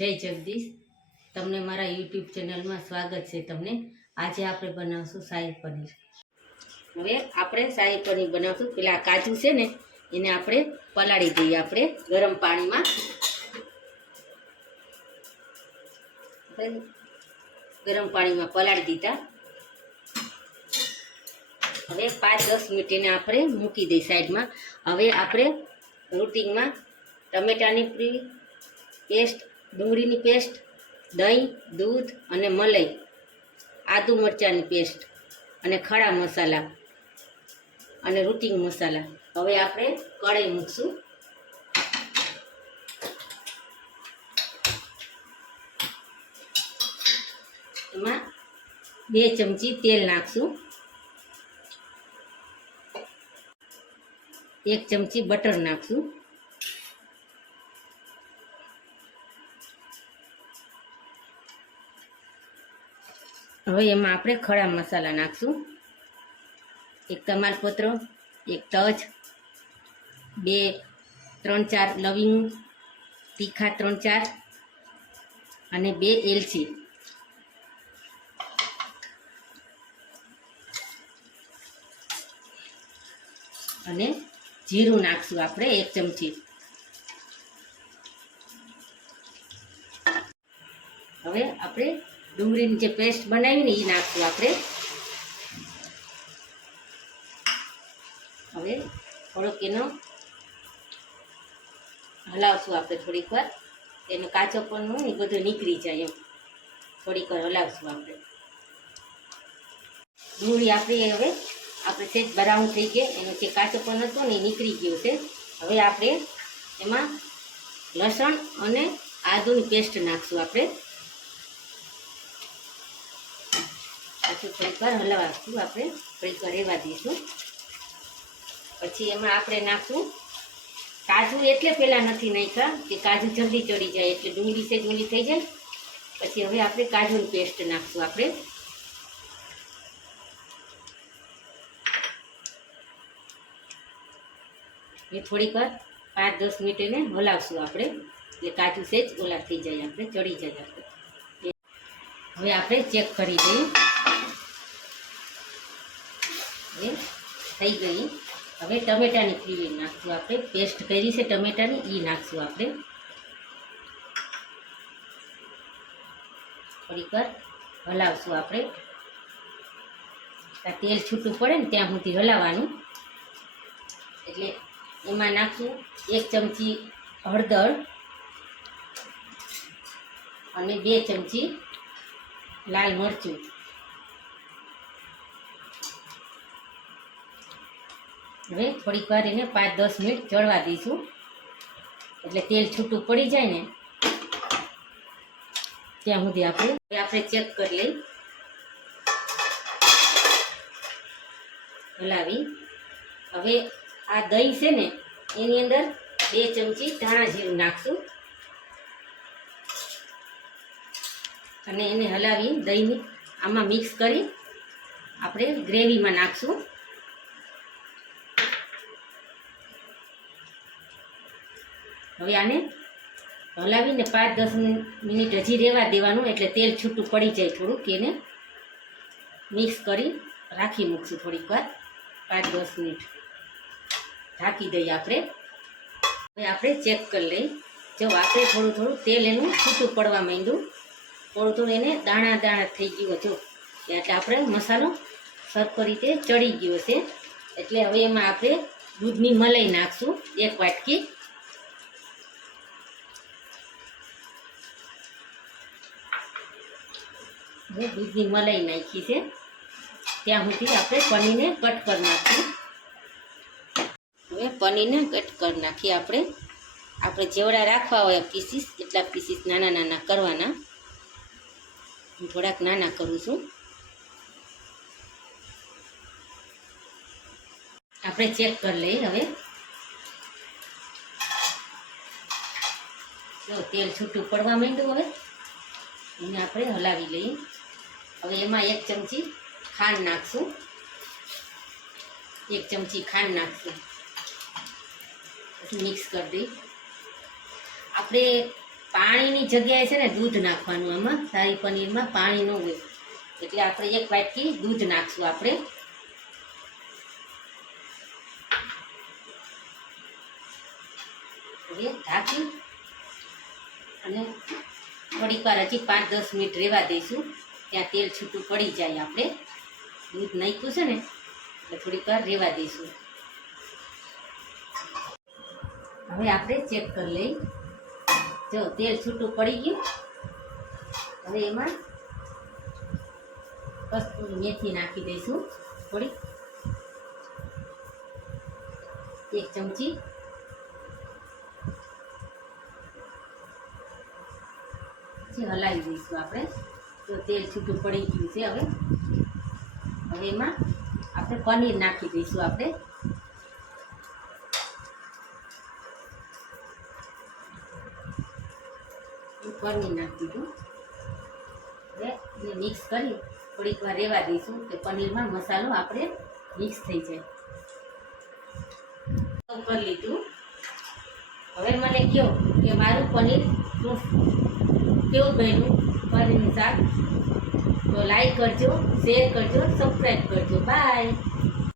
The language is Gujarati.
જય જગદીશ. તમને મારા યુટ્યુબ ચેનલમાં સ્વાગત છે તમને. આજે આપણે બનાવશું શાહી પનીર. હવે આપણે શાહી પનીર બનાવશું. પેલા કાજુ છે ને, એને આપણે પલાળી દઈએ આપણે ગરમ પાણીમાં. ગરમ પાણીમાં પલાળી દીધા. હવે પાંચ દસ મિનિટ એને આપણે મૂકી દઈએ સાઈડમાં. હવે આપણે રૂટિંગમાં ટમેટાની પ્રી, પેસ્ટ ડુંગળીની પેસ્ટ, દહીં, દૂધ અને મલાઈ, આદુ મરચાંની પેસ્ટ અને ખડા મસાલા અને રૂટિંગ મસાલા. હવે આપણે કઢાઈ મૂકશું. એમાં બે ચમચી તેલ નાખશું. એક ચમચી બટર નાખશું. હવે એમાં આપણે ખડા મસાલા નાખશું. એક તમાલપત્ર એક તજ, બે, ત્રણ ચાર લવિંગ, તીખા ત્રણ ચાર, અને બે એલચી. અને જીરું નાખશું આપણે એક ચમચી. હવે આપણે ડુંગળીની જે પેસ્ટ બનાવી ને એ નાખશું આપણે. હવે થોડોક એનો હલાવશું આપણે થોડીક વાર. એનો કાચો પણ હોય ને બધો નીકળી જાય એમ. થોડીક વાર હલાવશું આપણે. ડુંગળી આપણી હવે આપણે સેજ બ્રાઉન થઈ ગયા એનો જે કાચો પણ હતો ને એ નીકળી ગયો છે. હવે આપણે એમાં લસણ અને આદુની પેસ્ટ નાખશું આપણે. પાછું થોડીક વાર હલાવશું આપણે. થોડીક રહેવા દઈશું. પછી એમાં આપણે નાખશું કાજુ. એટલે પહેલાં નથી નાખ્યા કે કાજુ જલ્દી ચડી જાય, એટલે ડુંગળી છે ડુંગળી થઈ જાય. પછી હવે આપણે કાજુની પેસ્ટ નાખશું આપણે. એ થોડીક વાર પાંચ દસ મિનિટ એને હલાવશું આપણે. એટલે કાજુ સેજ ઓલા થઈ જાય, આપણે ચડી જાય. આપણે હવે આપણે ચેક કરી દઈએ હવે થઈ ગઈ. હવે ટમેટાની ગ્રેવી નાખશું આપણે. પેસ્ટ કરી છે ટમેટાની એ નાખશું આપણે. થોડીક વાર હલાવશું આપણે. આ તેલ છૂટું પડે ને ત્યાં સુધી હલાવવાનું. એટલે એમાં નાખશું એક ચમચી હળદર અને બે ચમચી લાલ મરચું. હવે થોડીક વાર એને પાંચ દસ મિનિટ ચડવા દઈશું. એટલે તેલ છૂટું પડી જાય ને, ત્યાં સુધી આપણે હવે આપણે ચેક કરી લઈ. હલાવી. હવે આ દહીં છે ને, એની અંદર બે ચમચી ધાણા જીરું નાખશું. અને એને હલાવી દહીંની આમાં મિક્સ કરી આપણે ગ્રેવીમાં નાખશું. હવે આને હલાવીને પાંચ દસ મિનિટ હજી રહેવા દેવાનું, એટલે તેલ છૂટું પડી જાય થોડુંક એને મિક્સ કરી રાખી મૂકશું થોડીક વાર, પાંચ દસ મિનિટ. ઢાંકી દઈએ આપણે. હવે આપણે ચેક કરી લઈ જો આપણે થોડું થોડું, તેલ એનું છૂટું પડવા માંડ્યું. થોડું થોડું એને દાણા દાણા થઈ ગયું જો એટલે આપણે મસાલો સરખો રીતે ચડી ગયો છે. એટલે હવે એમાં આપણે દૂધની મલાઈ નાખશું, એક વાટકી. હવે દૂધની મલાઈ નાખી છે. ત્યાં સુધી આપણે પનીરને કટ કરી નાખીએ. હવે પનીરને કટ કરી નાખીએ આપણે. આપણે જેવડા રાખવા હોય પીસીસ, એટલા પીસીસ નાના નાના કરવાના. હું થોડાક નાના કરું છું. આપણે ચેક કરી લઈએ હવે. જો તેલ છૂટું પડવા માંડ્યું હવે, એને આપણે હલાવી લઈએ. હવે એમાં એક ચમચી ખાંડ નાખશું. એક ચમચી ખાંડ નાખશું. મિક્સ કરી દઈ. આપણે પાણીની જગ્યાએ છે ને દૂધ નાખવાનું આમાં શાહી પનીરમાં પાણી ન હોય. એટલે આપણે એક વાટકી દૂધ નાખશું આપણે. હવે ઢાંકી અને થોડીક વાર હજી પાંચ દસ મિનિટ રહેવા દઈશું. ત્યાં તેલ છૂટું પડી જાય આપણે. દૂધ નાખ્યું છે ને, એટલે થોડીક વાર રહેવા દઈશું. હવે આપણે ચેક કરી લઈ. જો તેલ છૂટું પડી ગયું. હવે એમાં કસ્તુરી મેથી નાખી દઈશું. થોડી એક ચમચી. હલાવી દઈશું આપણે. તો તેલ છૂટું પડી ગયું છે હવે. હવે એમાં આપણે પનીર નાખી દઈશું આપણે. પનીર નાખી દીધું હવે મિક્સ કરી થોડીક વાર રહેવા દઈશું કે પનીરમાં મસાલો આપણે મિક્સ થઈ જાય. કરી લીધું. હવે મને કહો કે મારું પનીર કેવું બન્યું? પનીરનું શાક તો લાઈક કરજો શેર કરજો સબસ્ક્રાઈબ કરજો. બાય